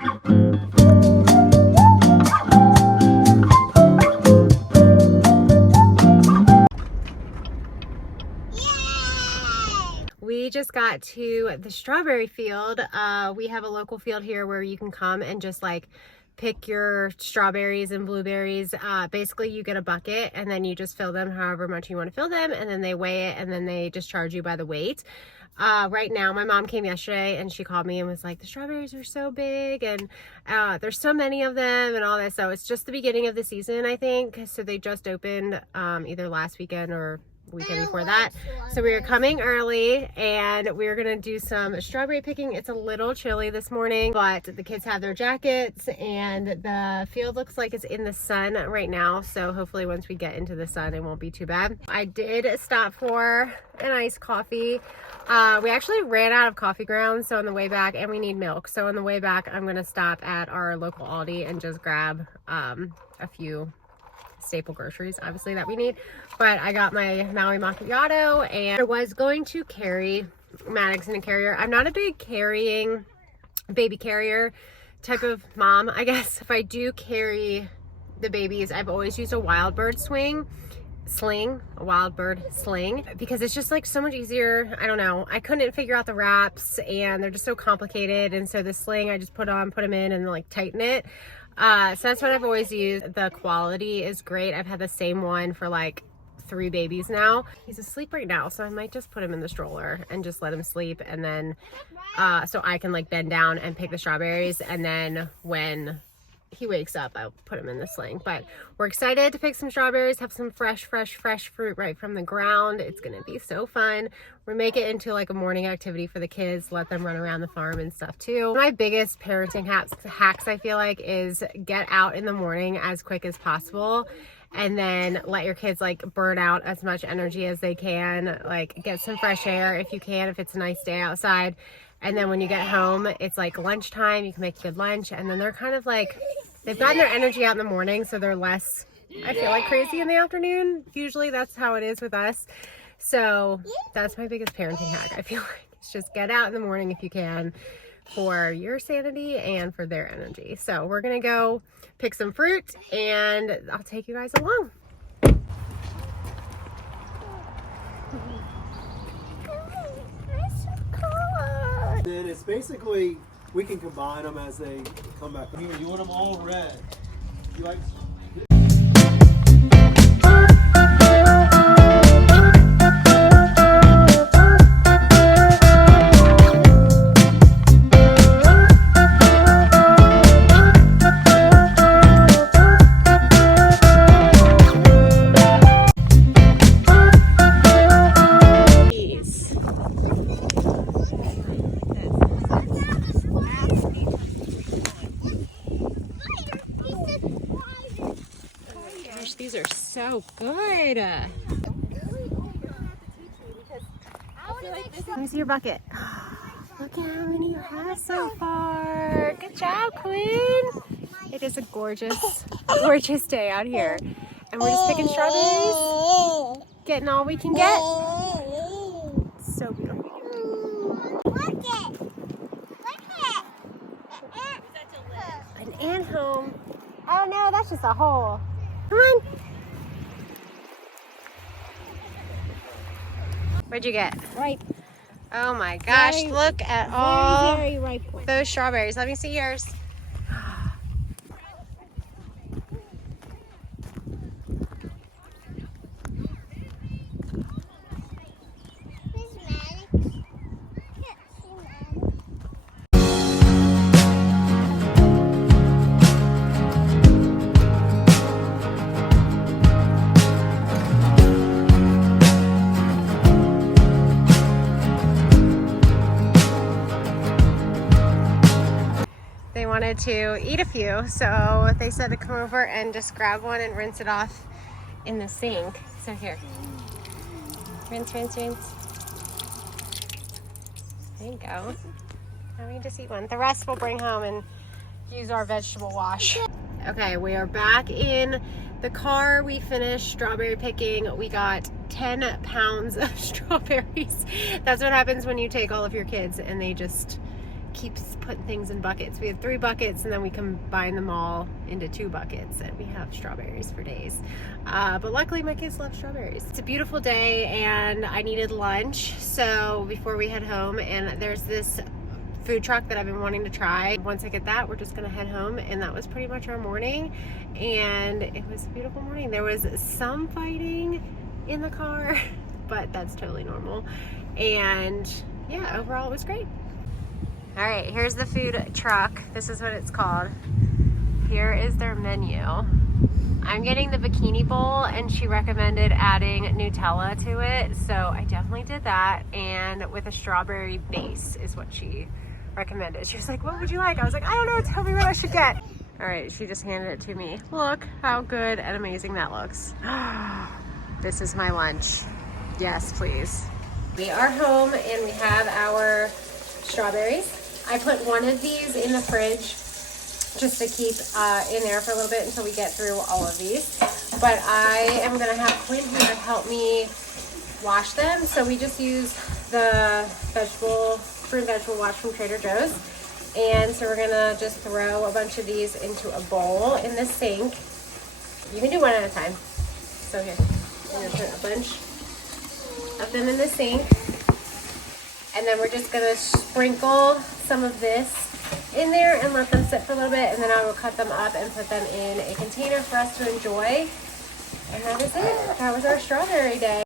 We just got to the strawberry field. We have a local field here where you can come and just like pick your strawberries and blueberries. Basically you get a bucket and then you just fill them however much you want to fill them, and then they weigh it and then they just charge you by the weight. Right now my mom came yesterday and she called me and was like, the strawberries are so big and there's so many of them and all this. So it's just the beginning of the season, I think. So they just opened either last weekend or weekend before that. So we are coming early and we're gonna do some strawberry picking. It's a little chilly this morning, but the kids have their jackets and the field looks like it's in the sun right now. So hopefully once we get into the sun, it won't be too bad. I did stop for an iced coffee. We actually ran out of coffee grounds, so on the way back, and we need milk. So on the way back, I'm gonna stop at our local Aldi and just grab a few staple groceries, obviously, that we need. But I got my Maui macchiato, and I was going to carry Maddox in a carrier. I'm not a big baby carrier type of mom, I guess. If I do carry the babies, I've always used a wild bird sling, because it's just like so much easier. I don't know, I couldn't figure out the wraps and they're just so complicated, and so the sling I just put them in and like tighten it. So that's what I've always used. The quality is great. I've had the same one for like 3 babies now. He's asleep right now, so I might just put him in the stroller and just let him sleep, and then so I can like bend down and pick the strawberries, and then when he wakes up I'll put him in the sling. But we're excited to pick some strawberries, have some fresh fruit right from the ground. It's gonna be so fun. We make it into like a morning activity for the kids, let them run around the farm and stuff too. My biggest parenting hacks I feel like is get out in the morning as quick as possible, and then let your kids like burn out as much energy as they can. Like get some fresh air if you can, if it's a nice day outside. And then when you get home, it's like lunchtime, you can make a good lunch, and then they're kind of like, they've gotten their energy out in the morning, so they're less, I feel like, crazy in the afternoon. Usually that's how it is with us. So that's my biggest parenting hack, I feel like. It's just get out in the morning if you can, for your sanity and for their energy. So we're gonna go pick some fruit and I'll take you guys along. Then it's basically, we can combine them as they come back. Here, you want them all red. You like? These are so good. Let me see your bucket. Look at how many you have so far. Good job, Quinn. It is a gorgeous, gorgeous day out here. And we're just picking strawberries, getting all we can get. It's so beautiful. An ant home. Oh no, that's just a hole. Come on. What'd you get? Ripe. Oh my gosh, look at all very ripe one. those strawberries. Let me see yours. They wanted to eat a few, so they said to come over and just grab one and rinse it off in the sink. So here, rinse. There you go. Now we can just eat one. The rest we'll bring home and use our vegetable wash. Okay, we are back in the car. We finished strawberry picking. We got 10 pounds of strawberries. That's what happens when you take all of your kids and they just keeps putting things in buckets. We have 3 buckets and then we combine them all into 2 buckets and we have strawberries for days. But luckily my kids love strawberries. It's a beautiful day and I needed lunch, so before we head home, and there's this food truck that I've been wanting to try. Once I get that, we're just gonna head home, and that was pretty much our morning, and it was a beautiful morning. There was some fighting in the car, but that's totally normal, and yeah, overall it was great. All right, here's the food truck. This is what it's called. Here is their menu. I'm getting the bikini bowl, and she recommended adding Nutella to it, so I definitely did that, and with a strawberry base is what she recommended. She was like, what would you like? I was like, I don't know, tell me what I should get. All right, she just handed it to me. Look how good and amazing that looks. This is my lunch. Yes, please. We are home and we have our strawberries. I put one of these in the fridge just to keep in there for a little bit until we get through all of these. But I am gonna have Quinn here to help me wash them. So we just use the fruit and vegetable wash from Trader Joe's. And so we're gonna just throw a bunch of these into a bowl in the sink. You can do one at a time. So here, I'm gonna put a bunch of them in the sink. And then we're just gonna sprinkle some of this in there and let them sit for a little bit, and then I will cut them up and put them in a container for us to enjoy. And that is it. That was our strawberry day.